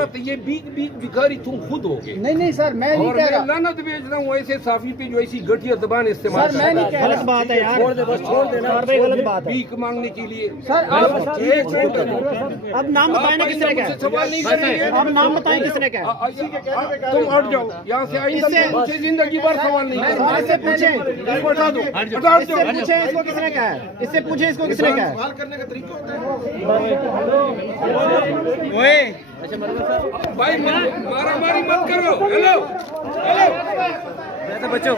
تمہارا تو یہ بھکاری تم خود ہو گے. نہیں سر میں نہیں کہہ رہا. لعنت بھیج رہا ہوں ایسے صحافی پہ جو ایسی گھٹیا زبان استعمال سر میں نہیں کہہ رہا. غلط بات ہے یار. چھوڑ دے بس چھوڑ دینا. غلط بات ہے. بھیک مانگنے کے لیے. سر اب نام بتائیں نا کس نے کہا. سوال نہیں کریں. اب نام بتائیں کس نے کہا. تم ہٹ جاؤ یہاں سے. آئندہ سے زندگی بھر سوال نہیں کریں. اس سے پوچھیں. بتا دو. اس سے پوچھیں اس کو کس نے کہا ہے. اس سے پوچھیں اس کو کس نے کہا ہے. سوال کرنے کا طریقہ ہوتا ہے. بھائی مارا ماری مت کرو. ہیلو بچوں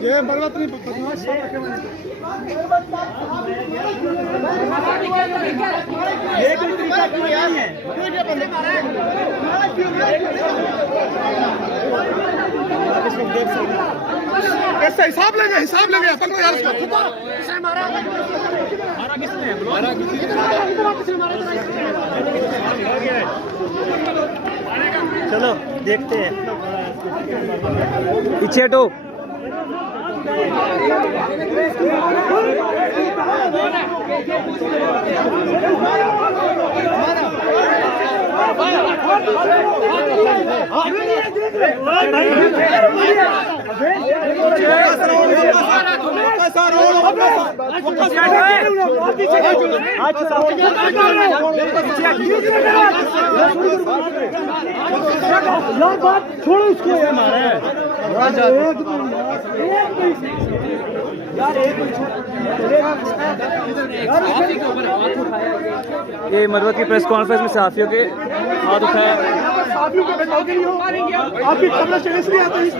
یہ برباد نہیں ایسا حساب لے گے 15,000 چلو دیکھتے ہیں. پیچھے ہٹو. چھوڑو اس کو. یہ مروت کی پریس کانفرنس میں صحافیوں کے ہاتھ اٹھایا. صحافیوں کو بتاؤ کہ آپ کی خبریں چلے اس لیے آتے ہیں.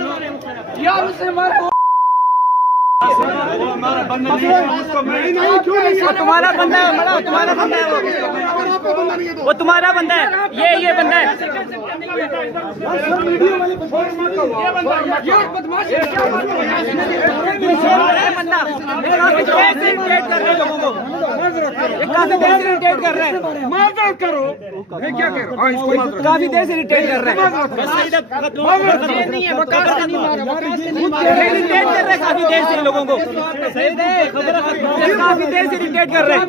تمہارا بندہ ہے. تمہارا بندہ ہے. وہ تمہارا بندہ ہے. یہ بندہ ہے. کافی دیر سے اریٹیٹ کر رہے ہیں. کافی دیر سے لوگوں کو کافی دیر سے اریٹیٹ کر رہے ہیں.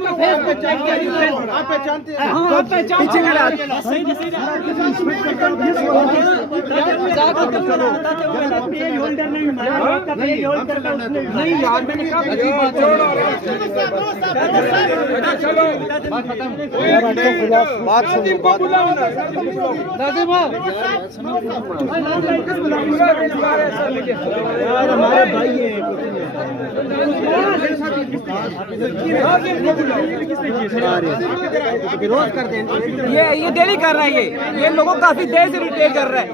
یہ ڈیلی کر رہا ہے. یہ لوگوں کافی دیر سے ریٹیل کر رہا ہے.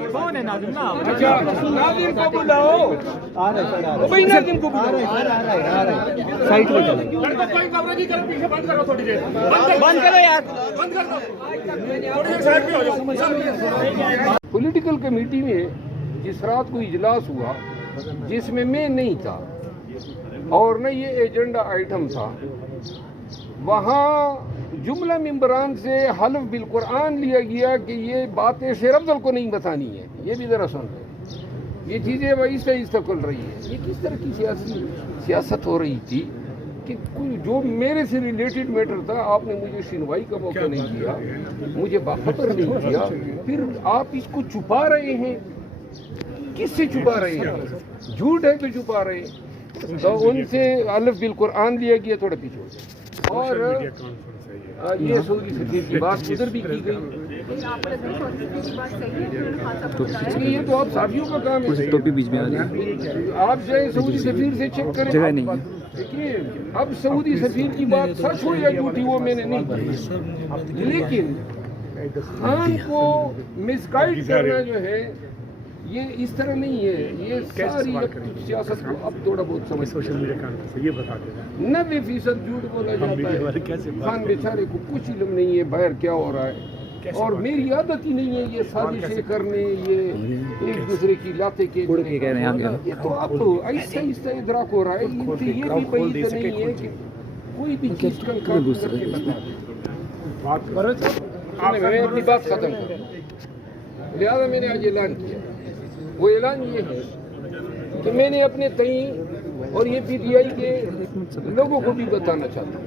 بند کرو یار. پولیٹیکل کمیٹی میں جس رات کو اجلاس ہوا جس میں نہیں تھا اور نہ یہ ایجنڈا آئٹم تھا، وہاں جملہ ممبران سے حلف بالقرآن لیا گیا کہ یہ باتیں شیر افضل کو نہیں بتانی ہے. یہ بھی ذرا سن لیں. یہ چیزیں آہستہ کھل رہی ہیں. یہ کس طرح کی سیاست ہو رہی تھی کہ جو میرے سے ریلیٹڈ میٹر تھا آپ نے مجھے سنوائی کا موقع نہیں دیا، مجھے باخبر نہیں کیا. پھر آپ اس کو چھپا رہے ہیں. کس سے چھپا رہے ہیں؟ جھوٹ ہے تو چھپا رہے ہیں. تو ان سے حلف بالقرآن لیا گیا. تھوڑا پیچھے. اور یہ سعودی سفیر کی بات ادھر بھی کی گئی. یہ تو آپ صحافیوں کا کام ہے. آپ جائیں سعودی سفیر سے چیک کریں. جگہ نہیں. دیکھیے اب سعودی سفیر کی بات سچ ہو یا جھوٹی وہ میں نے نہیں کی، لیکن خان کو مس گائیڈ کرنا جو ہے یہ اس طرح نہیں ہے. یہ ساری سیاست کو اب تھوڑا بہت سمجھ. سوشل میڈیا کانفرنس یہ بتا دیں 90% جھوٹ بولا جاتا ہے. خان بیچارے کو کچھ علم نہیں ہے باہر کیا ہو رہا ہے. اور میری عادت ہی نہیں ہے یہ سازشیں کرنے، یہ ایک دوسرے کی لاتے کے. یہ تو اب آہستہ ادراک ہو رہا ہے. ان سے یہ بھی بعید نہیں ہے کہ کوئی بھی چیز کر کے میں اپنی بات ختم کروں. لہٰذا میں نے آج اعلان کیا. وہ اعلان یہ ہے تو میں نے اپنے تئیں اور یہ پی ٹی آئی کے لوگوں کو بھی بتانا چاہتا ہوں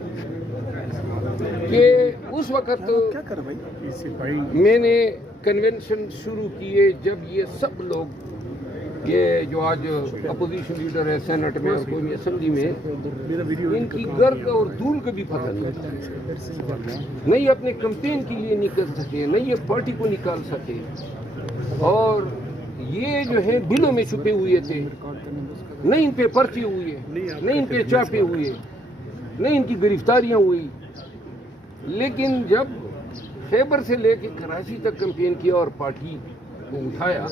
کہ اس وقت میں نے کنونشن شروع کیے جب یہ سب لوگ یہ جو آج اپوزیشن لیڈر ہے سینٹ میں اور قومی اسمبلی میں ان کی گرد اور دھول کا بھی پتہ نہیں تھا، نہیں اپنے کمپین کے لیے نکل سکے، نہیں یہ پارٹی کو نکال سکے، اور یہ جو ہے بلوں میں چھپے ہوئے تھے، نہیں ان پہ پرچے ہوئے، نہیں ان پہ چاپے ہوئے، نہیں ان کی گرفتاریاں ہوئی۔ لیکن جب خیبر سے لے کے کراچی تک کمپین کیا اور پارٹی کو اٹھایا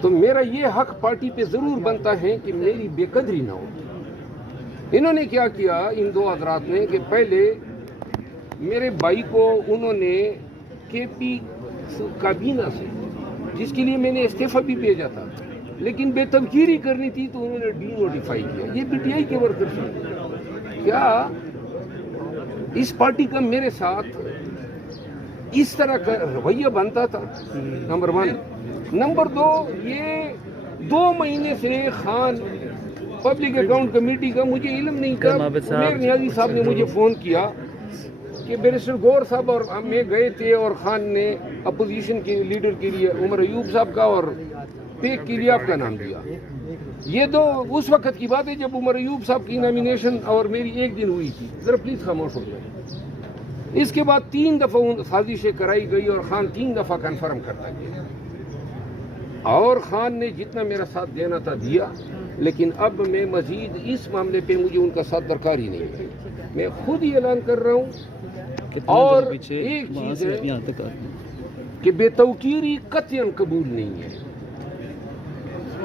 تو میرا یہ حق پارٹی پہ ضرور بنتا ہے کہ میری بے قدری نہ ہو۔ انہوں نے کیا کیا ان دو حضرات نے کہ پہلے میرے بھائی کو انہوں نے کے پی کابینہ سے، جس کے لیے میں نے استعفیٰ بھی بھیجا تھا لیکن بے تبکیری کرنی تھی تو انہوں نے ڈی نوٹیفائی کیا۔ یہ پی ٹی آئی کے ورکرز ہیں، کیا اس پارٹی کا میرے ساتھ اس طرح کا رویہ بنتا تھا؟ نمبر 1۔ نمبر 2، یہ 2 مہینے سے خان پبلک اکاؤنٹ کمیٹی کا مجھے علم نہیں تھا۔ میر نیازی صاحب نے مجھے فون کیا کہ بیرسٹر گور صاحب اور میں گئے تھے اور خان نے اپوزیشن کے لیڈر کے لیے عمر ایوب صاحب کا اور پیک کے لیے آپ کا نام دیا۔ یہ تو اس وقت کی بات ہے جب عمر ایوب صاحب کی نامینیشن اور میری 1 دن ہوئی تھی۔ ذرا پلیز خاموش ہو جائے۔ اس کے بعد 3 دفعہ سازشیں کرائی گئی اور خان 3 دفعہ کنفرم کرتا گیا، اور خان نے جتنا میرا ساتھ دینا تھا دیا، لیکن اب میں مزید اس معاملے پہ مجھے ان کا ساتھ درکار ہی نہیں ہے۔ میں خود ہی اعلان کر رہا ہوں، اور ایک چیز ہے کہ بے توقیری قطعاً قبول نہیں ہے،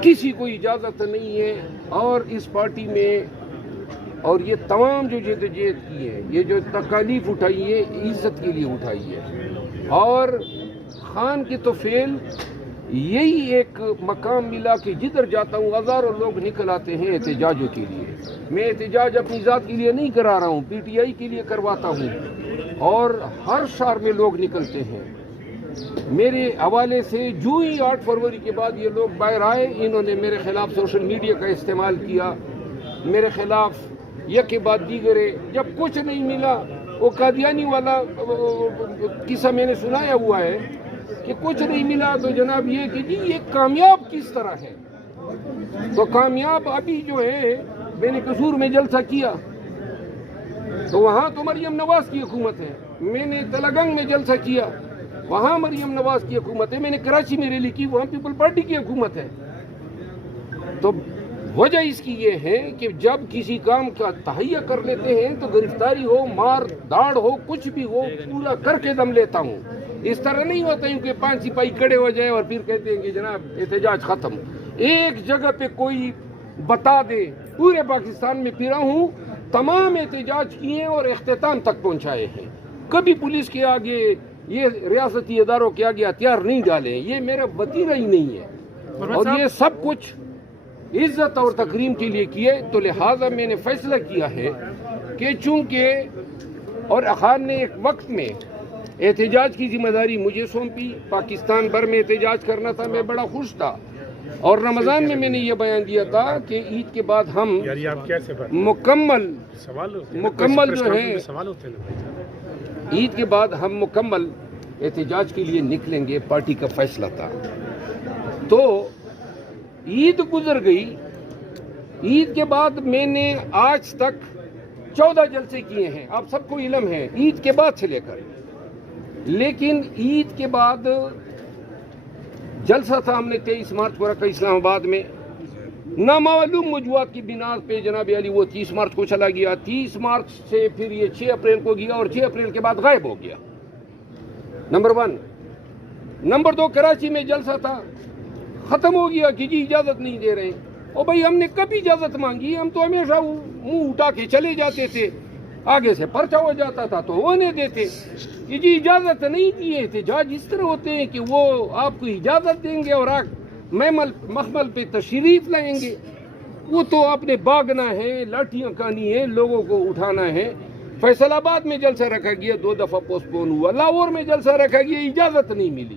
کسی کو اجازت نہیں ہے، اور اس پارٹی میں اور یہ تمام جو جدوجہد کی ہے، یہ جو تکالیف اٹھائی ہے، عزت کے لیے اٹھائی ہے، اور خان کی تو فعل یہی ایک مقام ملا کہ جدھر جاتا ہوں ہزاروں لوگ نکل آتے ہیں احتجاجوں کے لیے۔ میں احتجاج اپنی ذات کے لیے نہیں کرا رہا ہوں، پی ٹی آئی کے لیے کرواتا ہوں، اور ہر شہر میں لوگ نکلتے ہیں۔ میرے حوالے سے جو ہی 8 فروری کے بعد یہ لوگ باہر آئے، انہوں نے میرے خلاف سوشل میڈیا کا استعمال کیا، میرے خلاف یک کے بعد دیگرے۔ جب کچھ نہیں ملا، وہ قادیانی والا قصہ میں نے سنایا ہوا ہے کہ کچھ نہیں ملا تو جناب یہ کہ جی یہ کامیاب کس طرح ہے؟ تو کامیاب ابھی جو ہے میں نے قصور میں جلسہ کیا تو وہاں تو مریم نواز کی حکومت ہے، میں نے تلگنگ میں جلسہ کیا وہاں مریم نواز کی حکومت ہے، میں نے کراچی میں ریلی کی وہاں پیپل پارٹی کی حکومت ہے۔ تو وجہ اس کی یہ ہے کہ جب کسی کام کا تہیہ کر لیتے ہیں تو گرفتاری ہو، مار داڑ ہو، کچھ بھی ہو، پورا کر کے دم لیتا ہوں۔ اس طرح نہیں ہوتا ہے کہ 5 سپاہی کھڑے ہو جائے اور پھر کہتے ہیں کہ جناب احتجاج ختم۔ ایک جگہ پہ کوئی بتا دے، پورے پاکستان میں پھرا ہوں، تمام احتجاج کیے اور اختتام تک پہنچائے ہیں۔ کبھی پولیس کے آگے، یہ ریاستی اداروں کے آگے ہتھیار نہیں ڈالے، یہ میرا وتیرہ ہی نہیں ہے، اور یہ سب کچھ عزت اور تکریم کے لیے کیے۔ تو لہٰذا میں نے فیصلہ کیا ہے کہ چونکہ اور خان نے ایک وقت میں احتجاج کی ذمہ داری مجھے سونپی، پاکستان بھر میں احتجاج کرنا تھا، میں بڑا خوش تھا، اور رمضان میں نے یہ بیان دیا تھا کہ عید کے بعد ہم مکمل جو ہے عید کے بعد ہم مکمل احتجاج کے لیے نکلیں گے، پارٹی کا فیصلہ تھا۔ تو عید گزر گئی، عید کے بعد میں نے آج تک 14 جلسے کیے ہیں، آپ سب کو علم ہے، عید کے بعد سے لے کر، لیکن عید کے بعد جلسہ تھا ہم نے 23 مارچ کو رکھا اسلام آباد میں، نامعلوم وجوہات کی بنا پہ جناب علی وہ 30 مارچ کو چلا گیا، 30 مارچ سے پھر یہ 6 اپریل کو گیا اور 6 اپریل کے بعد غائب ہو گیا، نمبر 1۔ نمبر 2، کراچی میں جلسہ تھا، ختم ہو گیا کہ جی اجازت نہیں دے رہے ہیں۔ اور بھائی ہم نے کبھی اجازت مانگی؟ ہم تو ہمیشہ منہ اٹھا کے چلے جاتے تھے، آگے سے پرچہ ہو جاتا تھا تو وہ نہیں دیتے کہ جی اجازت نہیں دی ہے۔ احتجاج اس طرح ہوتے ہیں کہ وہ آپ کو اجازت دیں گے اور محمل پہ تشریف لائیں گے، وہ تو آپ نے بھاگنا ہے، لاٹھیاں کھانی ہے، لوگوں کو اٹھانا ہے۔ فیصل آباد میں جلسہ رکھا گیا، 2 دفعہ پوسٹ پون ہوا، لاہور میں جلسہ رکھا گیا، اجازت نہیں ملی،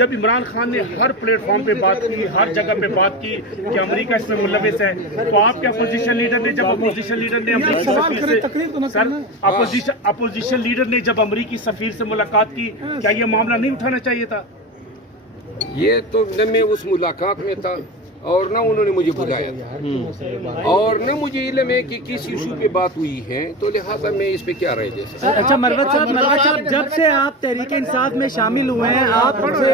جب عمران خان نے ہر پلیٹ فارم پہ بات کی, ہر جگہ پہ بات کی کہ امریکہ اس میں ملوث ہے, تو آپ کے اپوزیشن لیڈر نے جب امریکی سفیر سے اپوزیشن لیڈر نے جب امریکی سفیر سے ملاقات کی, کیا یہ معاملہ نہیں اٹھانا چاہیے تھا؟ یہ تو نہ میں اس ملاقات میں تھا اور نہ انہوں نے مجھے بلایا تھا, اور نہ مجھے علم ہے کہ کس ایشو پہ بات ہوئی ہے, تو لہٰذا میں اس پہ کیا رائے دے سکتا ہوں. اچھا مروت صاحب, جب سے آپ تحریک انصاف میں شامل ہوئے ہیں, آپ سے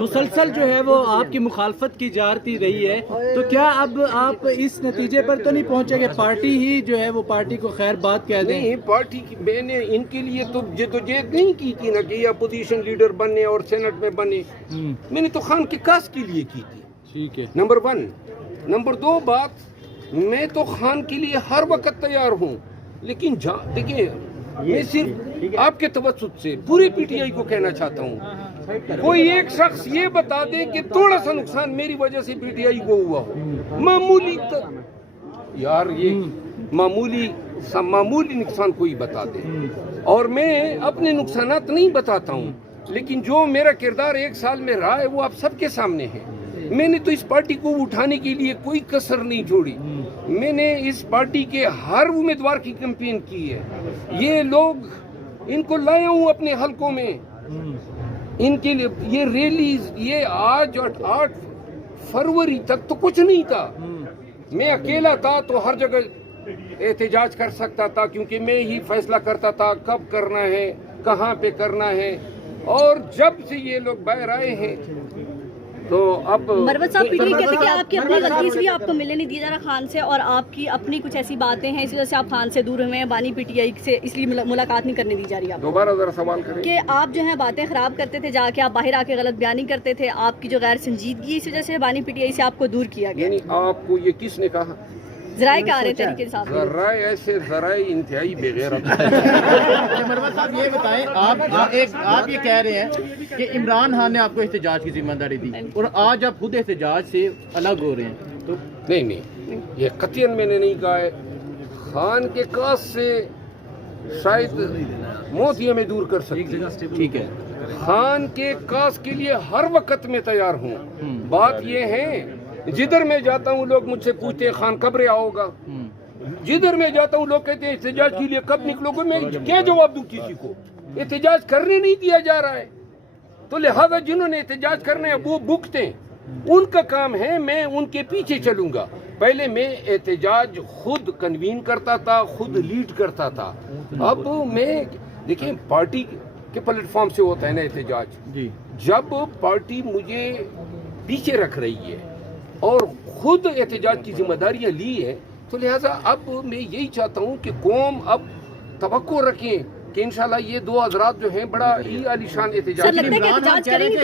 مسلسل جو ہے وہ آپ کی مخالفت کی جاتی رہی ہے, تو کیا اب آپ اس نتیجے پر تو نہیں پہنچے کہ پارٹی ہی جو ہے وہ پارٹی کو خیر بات کہہ دیں؟ نہیں, پارٹی کی میں نے ان کے لیے تو جدوجہد نہیں کی تھی نا کہ یہ اپوزیشن لیڈر بنے اور سینٹ میں بنے. میں نے تو خان کے کاس کے لیے کی تھی. ٹھیک ہے, نمبر 1. نمبر 2 بات, میں تو خان کے لیے ہر وقت تیار ہوں, لیکن دیکھیں میں صرف آپ کے توسط سے پوری پی ٹی آئی کو کہنا چاہتا ہوں, کوئی ایک شخص یہ بتا دے کہ تھوڑا سا نقصان میری وجہ سے پی ٹی آئی کو ہوا ہو, معمولی یار یہ معمولی نقصان کوئی بتا دے, اور میں اپنے نقصانات نہیں بتاتا ہوں, لیکن جو میرا کردار 1 سال میں رہا ہے وہ آپ سب کے سامنے ہے. میں نے تو اس پارٹی کو اٹھانے کے لیے کوئی کسر نہیں چھوڑی. میں نے اس پارٹی کے ہر امیدوار کی کیمپین کی ہے. یہ لوگ ان کو لایا ہوں اپنے حلقوں میں, ان کے لیے یہ ریلیز, یہ آج 8 فروری تک تو کچھ نہیں تھا. میں اکیلا تھا تو ہر جگہ احتجاج کر سکتا تھا, کیونکہ میں ہی فیصلہ کرتا تھا کب کرنا ہے, کہاں پہ کرنا ہے. اور جب سے یہ لوگ باہر آئے ہیں تو اب مروت صاحب پی ٹی آئی کہتے ہیں کہ آپ کی اپنی غلطی سے بھی آپ کو ملنے نہیں دیا جا رہا خان سے, اور آپ کی اپنی کچھ ایسی باتیں ہیں اس وجہ سے آپ خان سے دور ہوئے ہیں, بانی پی ٹی آئی سے اس لیے ملاقات نہیں کرنے دی جا رہی آپ. دوبارہ ذرا سوال کریں. کہ آپ جو ہے باتیں خراب کرتے تھے, جا کے آپ باہر آ کے غلط بیانی کرتے تھے, آپ کی جو غیر سنجیدگی اس وجہ سے بانی پی ٹی آئی سے آپ کو دور کیا گیا. یعنی آپ کو یہ کس نے کہا؟ ذرائع کہہ رہے تحریک انصاف. ذرائع ایسے ذرائع انتہائی بغیرت. مروت صاحب یہ بتائیں, آپ یہ کہہ رہے ہیں کہ عمران خان نے آپ کو احتجاج کی ذمہ داری دی, اور آج آپ خود احتجاج سے الگ ہو رہے ہیں, تو نہیں, یہ قطعاً میں نے نہیں کہا ہے. خان کے کاس سے شاید موت ہی ہمیں دور کر سکتی ہے. ٹھیک ہے, خان کے کاس کے لیے ہر وقت میں تیار ہوں. بات یہ ہے, جدھر میں جاتا ہوں لوگ مجھ سے پوچھتے ہیں خان کب رہا ہوگا, جدھر میں جاتا ہوں لوگ کہتے ہیں احتجاج کے لیے کب نکلو گے. میں کیا جواب دوں کسی کو؟ احتجاج کرنے نہیں دیا جا رہا ہے, تو لہذا جنہوں نے احتجاج کرنا ہے وہ بھگتے ہیں, ان کا کام ہے, میں ان کے پیچھے چلوں گا. پہلے میں احتجاج خود کنوین کرتا تھا, خود لیڈ کرتا تھا. اب میں دیکھیں پارٹی کے پلیٹ فارم سے ہوتا ہے نا احتجاج. جب پارٹی مجھے پیچھے رکھ رہی ہے اور خود احتجاج کی ذمہ داریاں لی ہے, تو لہٰذا اب میں یہی چاہتا ہوں کہ قوم اب توقع رکھیں کہ انشاءاللہ یہ 2 حضرات جو ہیں بڑا ہی عالیشان احتجاج لگتا ہے کہ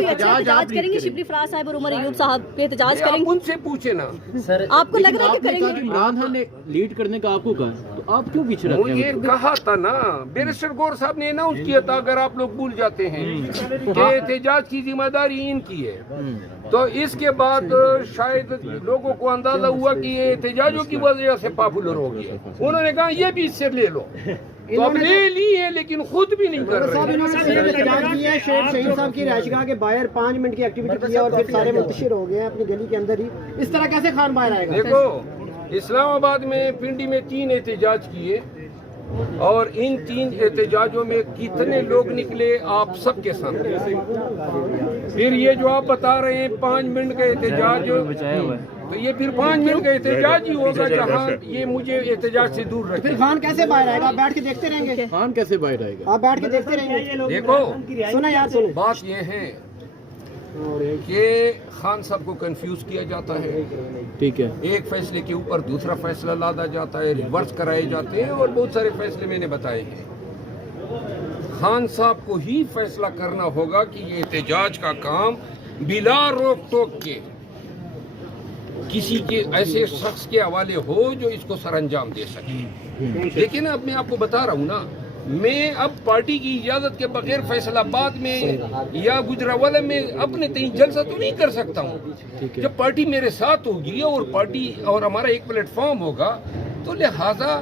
احتجاج کریں گے شبلی فراز صاحب اور عمر ایوب صاحب پہ احتجاج کریں گے. ان سے پوچھیں نا, آپ کو لگ رہا ہے کہ کریں گے؟ عمران خان نے لیڈ کرنے کا آپ کو کہا, تو آپ کیوں پیچھے رکھتے ہیں؟ یہ کہا تھا نا, بیرسٹر گور صاحب نے اناؤنس کیا تھا, اگر آپ لوگ بھول جاتے ہیں, کہ احتجاج کی ذمہ داری ان کی ہے. تو اس کے بعد شاید لوگوں کو اندازہ ہوا کہ یہ احتجاجوں کی وجہ سے پاپولر ہو گیا. انہوں نے کہا یہ بھی اس سے لے لو, تو اب لے لی ہے لیکن خود بھی نہیں کر رہے. شہید صاحب کی رہائش گاہ کے باہر 5 منٹ کی ایکٹیویٹی کی ہے اور پھر سارے منتشر ہو گئے ہیں اپنی گلی کے اندر ہی. اس طرح کیسے خان باہر آئے گا؟ دیکھو, اسلام آباد میں پنڈی میں 3 احتجاج کیے, اور ان 3 احتجاجوں میں کتنے لوگ نکلے آپ سب کے سامنے. پھر یہ جو آپ بتا رہے ہیں 5 منٹ کا احتجاج, تو یہ پھر 5 منٹ کا احتجاج ہی ہوگا جہاں یہ مجھے احتجاج سے دور رکھے. پھر خان کیسے باہر آئے گا؟ آپ بیٹھ کے دیکھتے رہیں گے. خان کیسے باہر آئے گا؟ آپ بیٹھ کے دیکھتے رہیں گے. دیکھو سنا یار, سنیں. بات یہ ہے کہ خان صاحب کو کنفیوز کیا جاتا ہے. ٹھیک ہے, ایک فیصلے کے اوپر دوسرا فیصلہ لادا جاتا ہے, ریورس کرائے جاتے ہیں, اور بہت سارے فیصلے میں نے بتائے ہیں. خان صاحب کو ہی فیصلہ کرنا ہوگا کہ یہ احتجاج کا کام بلا روک ٹوک کے کسی کے ایسے شخص کے حوالے ہو جو اس کو سر انجام دے سکے. لیکن اب میں آپ کو بتا رہا ہوں نا, میں اب پارٹی کی اجازت کے بغیر فیصل آباد میں یا گجراوالہ میں اپنے تئیں جلسہ تو نہیں کر سکتا ہوں. جب پارٹی میرے ساتھ ہوگی اور پارٹی اور ہمارا ایک پلیٹ فارم ہوگا, تو لہٰذا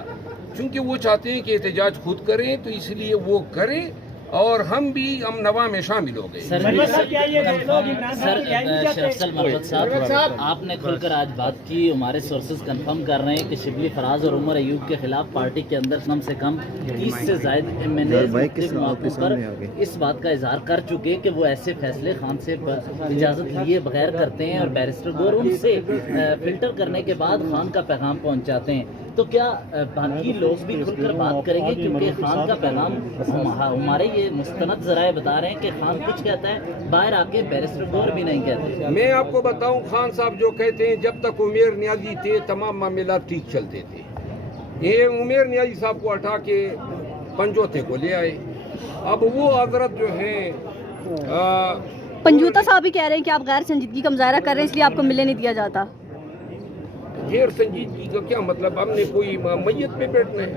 چونکہ وہ چاہتے ہیں کہ احتجاج خود کریں تو اس لیے وہ کریں, اور ہم بھی نوا میں شامل ہو گئے. افضل مروت صاحب آپ نے کھل کر آج بات کی. ہمارے سورسز کنفرم کر رہے ہیں کہ شبلی فراز اور عمر ایوب کے خلاف پارٹی کے اندر کم سے کم 30 سے زائد MNAs مختلف موقعوں پر اس بات کا اظہار کر چکے کہ وہ ایسے فیصلے خان سے اجازت لیے بغیر کرتے ہیں اور بیرسٹر گور ان سے فلٹر کرنے کے بعد خان کا پیغام پہنچاتے ہیں. تو کیا باقی لوگ بھی کھل کر بات کریں گے؟ کیونکہ خان کا پیغام ہمارے یہ مستند ذرائع بتا رہے ہیں کہ خان کچھ کہتا ہے باہر آ کے بیرسٹر گور بھی نہیں کہتے. میں آپ کو بتاؤں خان صاحب جو کہتے ہیں جب تک عمیر نیازی تھے تمام معاملات ٹھیک چلتے تھے. یہ عمیر نیازی صاحب کو ہٹا کے پنجوتے کو لے آئے. اب وہ حضرت جو ہیں پنجوتا صاحب بھی کہہ رہے ہیں کہ آپ غیر سنجیدگی کا مظاہرہ کر رہے ہیں اس لیے آپ کو ملنے نہیں دیا جاتا. غیر سنجیدگی کا کیا مطلب؟ ہم نے کوئی میت پہ بیٹھنا ہے؟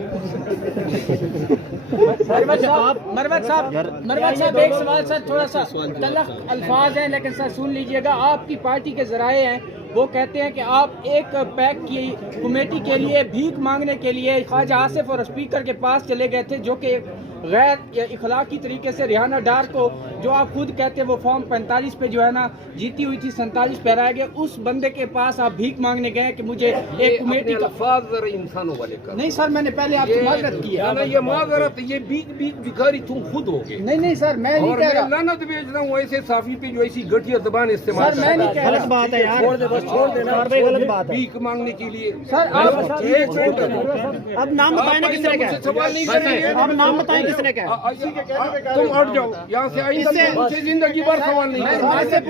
مروت صاحب ایک سوال سر، تھوڑا سا تلخ الفاظ ہیں لیکن سر سن لیجئے گا. آپ کی پارٹی کے ذرائع ہیں وہ کہتے ہیں کہ آپ ایک پیک کی کمیٹی کے لیے بھیک مانگنے کے لیے خواجہ آصف اور اسپیکر کے پاس چلے گئے تھے، جو کہ غیر اخلاقی طریقے سے ریحانہ ڈار کو جو آپ خود کہتے ہیں وہ فارم 45 پہ جو ہے نا جیتی ہوئی تھی 47 پہ ہرایا گیا، اس بندے کے پاس آپ بھیک مانگنے گئے کہ مجھے ایک کمیٹی کا الفاظ ذرا انسانوں والے کا. نہیں سر، میں نے پہلے آپ سے معذرت کی ہے. یہ معذرت، یہ بیک بھکاری تم خود ہو گئے. نہیں سر، میں نہیں کہہ رہا. لعنت بھیج رہا ہوں ایسے صافی پہ جو ایسی گھٹیا زبان استعمال. سر میں نہیں کہہ رہا. بات ہے یار، چھوڑ دینا، غلط بات ہے. بھیک مانگنے کے لیے سر اب نام بتائیں نا کس نے کہا. سوال نہیں کریں. اب نام بتائیں کس نے کہا. تم ہٹ جاؤ یہاں سے، آئندہ تم سے زندگی بھر سوال نہیں کریں.